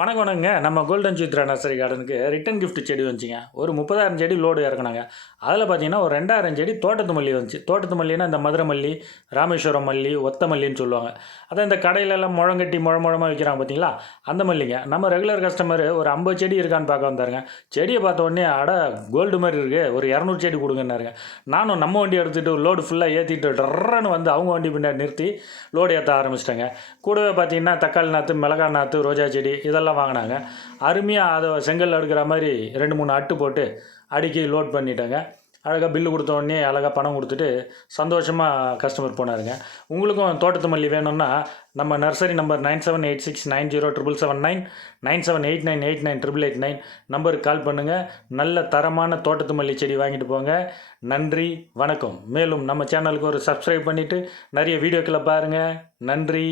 வணக்கங்க. நம்ம golden Chitra nursery கார்டனுக்கு ரிட்டன் கிஃப்ட் செடி வந்துச்சுங்க. ஒரு 30,000 செடி லோடு இறக்குனாங்க. அதில் பார்த்தீங்கன்னா ஒரு 2,000 செடி தோட்டத்து மல்லி வந்துச்சு. தோட்டத்து மல்லினா இந்த மதுரை மல்லி, ராமேஸ்வரம் மல்லி, ஒத்த மல்லின்னு சொல்லுவாங்க. அதான் இந்த கடையிலெல்லாம் முழங்கட்டி முழமாக விற்கிறாங்க பார்த்தீங்களா, அந்த மல்லிங்க. நம்ம ரெகுலர் கஸ்டமர் ஒரு 50 செடி இருக்கான்னு பார்க்க வந்தாருங்க. செடியை பார்த்த உடனே கோல்டு மாதிரி இருக்குது, ஒரு 200 செடி கொடுங்கன்னாருங்க. நானும் நம்ம வண்டி எடுத்துகிட்டு லோடு ஃபுல்லாக ஏற்றிட்டு டர்றன்னு வந்து அவங்க வண்டி பின்னாடி நிறுத்தி லோடு ஏற்ற ஆரம்பிச்சிட்டேங்க. கூடவே பார்த்தீங்கன்னா தக்காளி நாற்று, மிளகாய் நாற்று, ரோஜா செடி இதெல்லாம் வாங்கினாங்க. அருமையாக அதை செங்கல் அடுக்கிற மாதிரி 2-3 அட்டு போட்டு அடுக்கி லோட் பண்ணிட்டேங்க. அழகாக பில்லு கொடுத்த உடனே அழகாக பணம் கொடுத்துட்டு சந்தோஷமாக கஸ்டமர் போனாருங்க. உங்களுக்கும் தோட்டத்து மல்லி வேணும்னா நம்ம நர்சரி நம்பர் 9786907779, 9789898889 நம்பருக்கு கால் பண்ணுங்கள். நல்ல தரமான தோட்டத்து மல்லி செடி வாங்கிட்டு போங்க. நன்றி, வணக்கம். மேலும் நம்ம சேனலுக்கு ஒரு சப்ஸ்கிரைப் பண்ணிவிட்டு நிறைய வீடியோக்களை பாருங்கள். நன்றி.